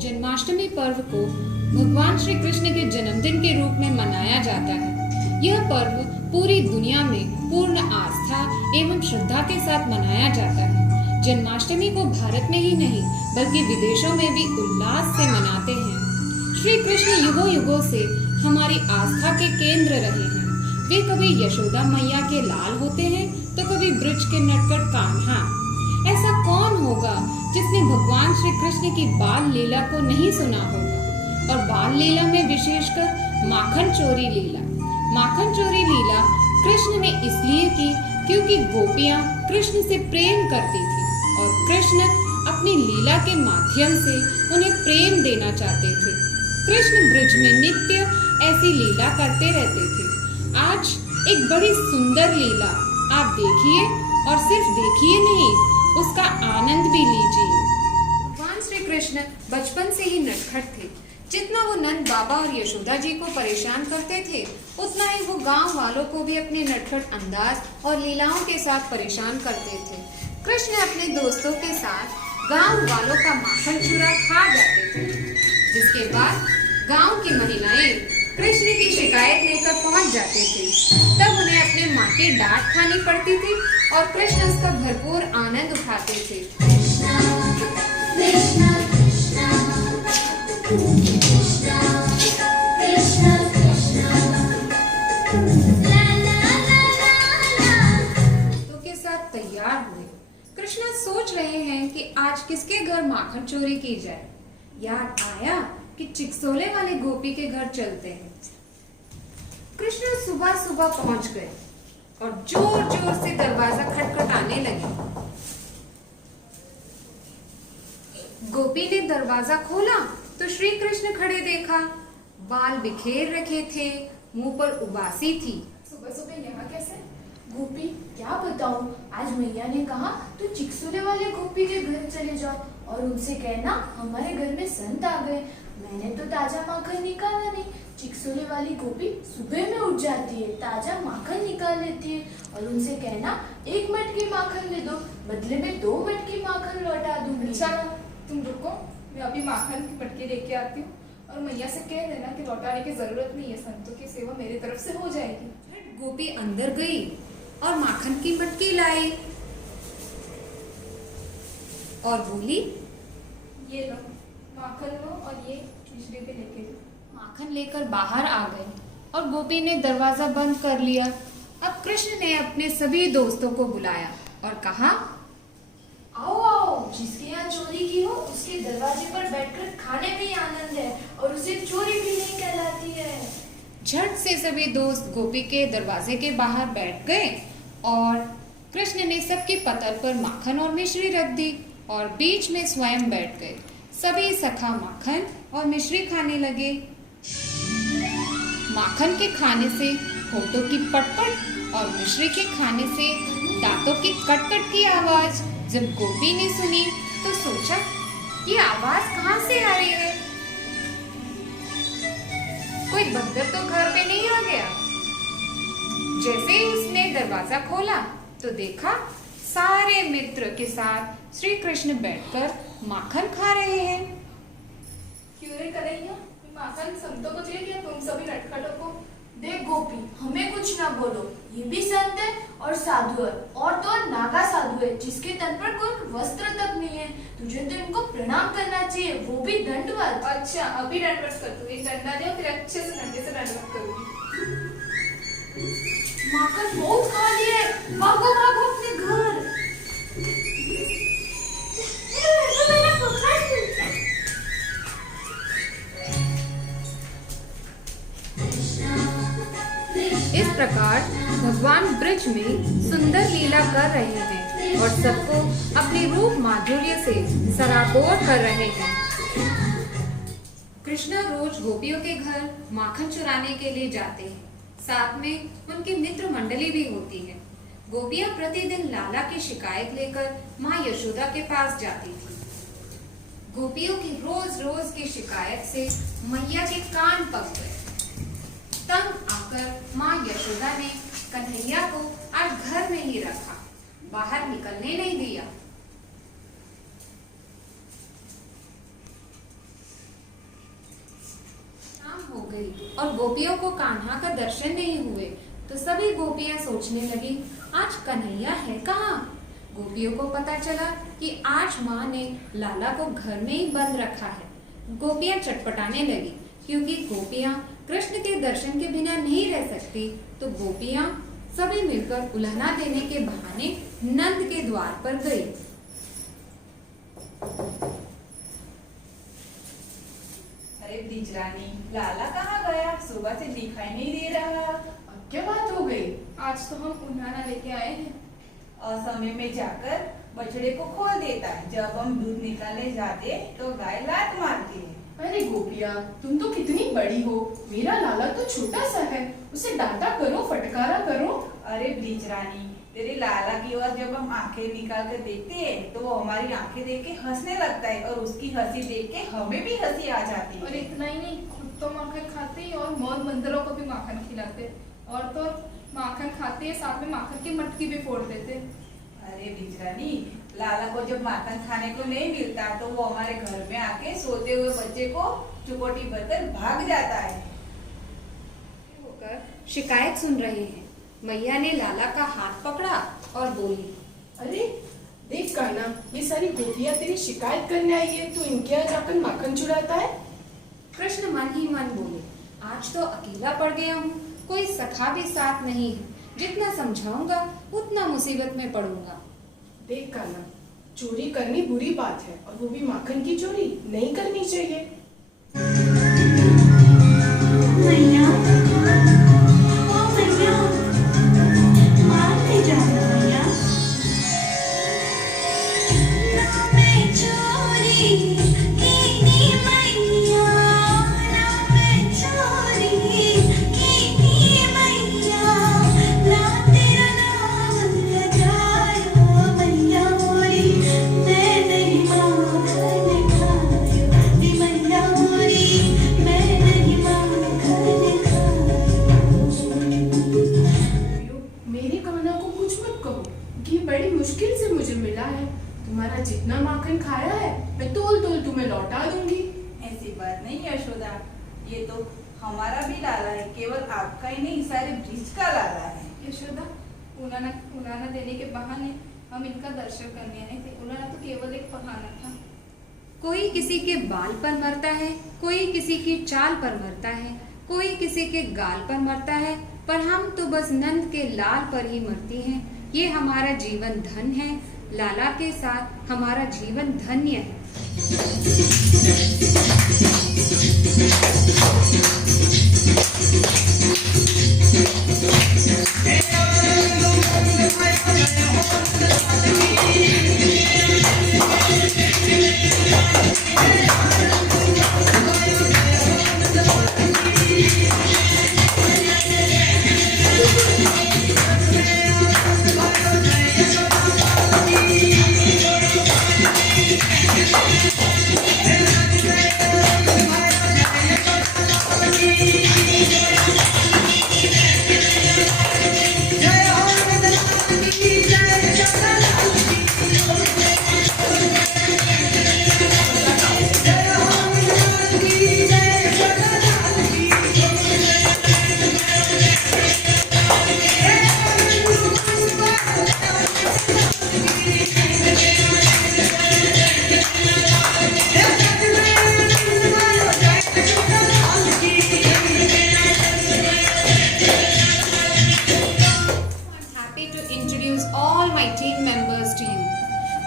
जन्माष्टमी पर्व को भगवान श्री कृष्ण के जन्मदिन के रूप में मनाया जाता है। यह पर्व पूरी दुनिया में पूर्ण आस्था एवं श्रद्धा के साथ मनाया जाता है। जन्माष्टमी को भारत में ही नहीं बल्कि विदेशों में भी उल्लास से मनाते हैं। श्री कृष्ण युगों युगों से हमारी आस्था के केंद्र रहे हैं। वे कभी यशोदा मैया के लाल होते हैं तो कभी ब्रज के नटखट कान्हा। ऐसा कौन होगा जिसने भगवान श्री कृष्ण की बाल लीला को नहीं सुना होगा। और बाल लीला में विशेषकर माखन चोरी लीला। माखन चोरी लीला कृष्ण ने इसलिए की क्योंकि गोपियां कृष्ण से प्रेम करती थी और कृष्ण अपनी लीला के माध्यम से उन्हें प्रेम देना चाहते थे। कृष्ण ब्रज में नित्य ऐसी लीला करते रहते थे। आज एक बड़ी सुंदर लीला आप देखिए और सिर्फ देखिए नहीं, उसका आनंद भी लीजिए। भगवान श्री कृष्ण बचपन से ही नटखट थे। जितना वो नंद बाबा और यशोदा जी को परेशान करते थे, उतना ही वो गांव वालों को भी अपने नटखट अंदाज और लीलाओं के साथ परेशान करते थे। कृष्ण अपने दोस्तों के साथ गांव वालों का माखन चूरा खा जाते थे, जिसके बाद गांव की महिलाएं कृष्ण की शिकायत लेकर पहुंच जाते थे। तब उन्हें अपने माँ की डांट खानी पड़ती थी और कृष्ण उसका भरपूर आनंद उठाते थे। तो के साथ तैयार हुए। कृष्ण सोच रहे हैं कि आज किसके घर माखन चोरी की जाए। याद आया कि चिकसोले वाले गोपी के घर चलते हैं। कृष्ण सुबह सुबह पहुंच गए और जोर जोर से दरवाजा खटखटाने लगे। गोपी ने दरवाजा खोला तो श्री कृष्ण खड़े देखा। बाल बिखेर रखे थे, मुंह पर उबासी थी। सुबह सुबह यहाँ कैसे? गोपी क्या बताऊं, आज मैया ने कहा तू चिकसोले वाले गोपी के घर चले जाओ और उनसे कहना हमारे घर में संत आ गए। मैंने तो ताजा माखन निकाला नहीं। चिकसोले वाली गोपी सुबह में उठ जाती है, ताजा माखन निकाल लेती है और उनसे कहना 1 मटकी माखन दे दो, बदले में 2 मटकी माखन लौटा दूंगी। अच्छा तुम रुको, मैं अभी माखन की मटकी लेके आती हूँ और मैया से कह देना कि लौटाने की जरूरत नहीं है, संतों की सेवा मेरी तरफ से हो जाएगी। गोपी अंदर गई और माखन की मटकी लाई और बोली, ये लो माखन लो और ये मिश्री भी लेके लो। माखन लेकर बाहर आ गए और गोपी ने दरवाजा बंद कर लिया। अब कृष्ण ने अपने सभी दोस्तों को बुलाया और कहा, आओ आओ, जिसके यहाँ चोरी की हो उसके दरवाजे पर बैठकर खाने में ही आनंद है और उसे चोरी भी नहीं कहलाती है। झट से सभी दोस्त गोपी के दरवाजे के बाहर बैठ गए और कृष्ण ने सबकी पतर पर माखन और मिश्री रख दी और बीच में स्वयं बैठ गए। सभी सखा माखन और मिश्री खाने लगे। माखन के खाने से होठों की पटपट और मिश्री के खाने से दांतों की कटकट की आवाज जब गोपी ने सुनी तो सोचा, ये आवाज कहाँ से आ रही है? कोई बंदर तो घर पे नहीं आ गया? जैसे ही उसने दरवाजा खोला तो देखा सारे मित्र के साथ श्री कृष्ण बैठकर माखन खा रहे हैं। क्यों रे कन्हैया, माखन संतों को चाहिए या तुम सभी नटखटों को? देख गोपी, हमें कुछ ना बोलो, ये भी संत है और साधु है और तो और नागा साधु है जिसके तन पर कोई वस्त्र तक नहीं है। तुझे तो इनको प्रणाम करना चाहिए, वो भी दंडवत। अच्छा अभी दंडवत कर दूंगी, डंडा दे फिर अच्छे से डंडे से दंडवत करूंगी। माखन बहुत खा लिए, भागो भागो अपने घर। इस प्रकार भगवान ब्रज में सुंदर लीला कर रहे हैं और सबको अपने रूप माधुर्य से सराबोर कर रहे हैं। कृष्ण रोज गोपियों के घर माखन चुराने के लिए जाते हैं। साथ में उनकी मित्र मंडली भी होती है। गोपियां प्रतिदिन लाला की शिकायत लेकर माँ यशोदा के पास जाती थी। गोपियों की रोज रोज की शिकायत से मैया के कान पक गए। तंग आकर माँ यशोदा ने कन्हैया को आज घर में ही रखा, बाहर निकलने नहीं दिया। गोपियों को कान्हा का दर्शन नहीं हुए तो सभी गोपियां सोचने लगी, आज कन्हैया है कहाँ? गोपियों को पता चला कि आज माँ ने लाला को घर में ही बंद रखा है। गोपियां चटपटाने लगी क्योंकि गोपियां कृष्ण के दर्शन के बिना नहीं रह सकती। तो गोपियां सभी मिलकर उल्हना देने के बहाने नंद के द्वार पर गई। अरे ब्रिज रानी, लाला कहाँ गया? सुबह से दिखाई नहीं दे रहा। अब क्या बात हो गई? आज तो हम उन्हाना लेके आए हैं। असमय में जाकर बछड़े को खोल देता है। जब हम दूध निकालने जाते तो गाय लात मारती है। अरे गोपिया, तुम तो कितनी बड़ी हो, मेरा लाला तो छोटा सा है, उसे डांटा करो, फटकारा करो। अरे ब्रिज रानी, तेरे लाला की ओर जब हम आंखें निकाल कर देखते हैं तो वो हमारी आंखें देख के हंसने लगता है और उसकी हंसी देख के हमें भी हंसी आ जाती है। और इतना ही नहीं, खुद तो माखन खाते ही और मौत बंदरों को भी माखन खिलाते। और तो माखन खाते हैं, साथ में माखन की मटकी भी फोड़ देते। अरे ब्रिज रानी, लाला को जब माखन खाने को नहीं मिलता तो वो हमारे घर में आके सोते हुए बच्चे को चुपोटी भरकर भाग जाता है। होकर शिकायत सुन रहे हैं। मैया ने लाला का हाथ पकड़ा और बोली, अरे देख कान्हा, ये सारी गोपियां तेरी शिकायत करने आई है, तो इनके यहाँ जाकर माखन चुराता है। कृष्ण मन ही मन बोले, आज तो अकेला पड़ गया हूँ, कोई सखा भी साथ नहीं है। जितना समझाऊंगा उतना मुसीबत में पड़ूंगा। देख कान्हा, चोरी करनी बुरी बात है और वो भी माखन की चोरी नहीं करनी चाहिए। मैया, ओ मैया, मारते जाना मैया। ना मैं चोरी कीनी मैया, ना मैं चोरी कीनी मैया, ना तेरा नाम लगाया मैया मोरी, मैं नहीं माखन खाया नी मैया मोरी, मैं नहीं माखन खाया। मेरे कान्हा को कुछ मत कहो, कि बड़ी मुश्किल से मुझे मिला है। तुम्हारा जितना माखन खाया है मैं तोल तोल तुम्हें लौटा दूंगी। ऐसी बात नहीं यशोदा, ये तो हमारा भी लाला है, केवल आपका ही नहीं सारे ब्रिज का लाला है। यशोदा, उन्हाना देने के बहाने हम इनका दर्शन करने आए थे। उन्हाना तो केवल एक बहाना था। कोई किसी के बाल पर मरता है, कोई किसी की चाल पर मरता है, कोई किसी के गाल पर मरता है, पर हम तो बस नंद के लाल पर ही मरती हैं। ये हमारा जीवन धन है, लाला के साथ हमारा जीवन धन्य है।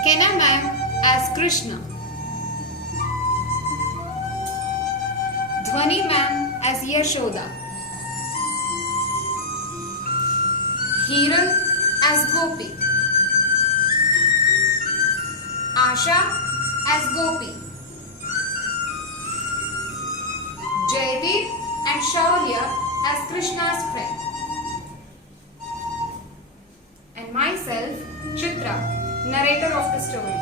Kenna ma'am as Krishna, Dhwani ma'am as Yashoda, Hiran as Gopi, Asha as Gopi, Jaideep and Shaurya as Krishna's friend, and myself, Chitra, narrator of the story.